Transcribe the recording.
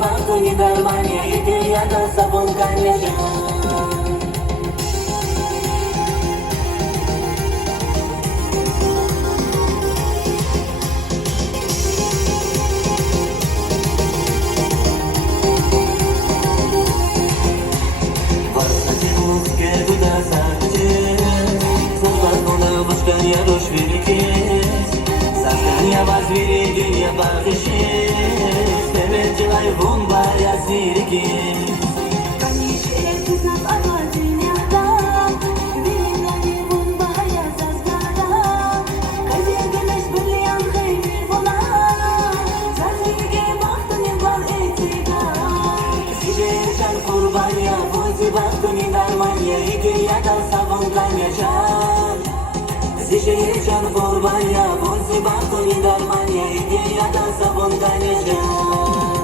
baktuni darmania iki ada sabun kanyaja. Я дождь великий, создание возвели, я пахишь, тебе делай бомба, я звери. Kurban ya, bu baktuni darmanya, iki ya da sabun kanyacan. Zişeycan kurban ya, bu baktuni darmanya, iki ya da sabun kanyacan.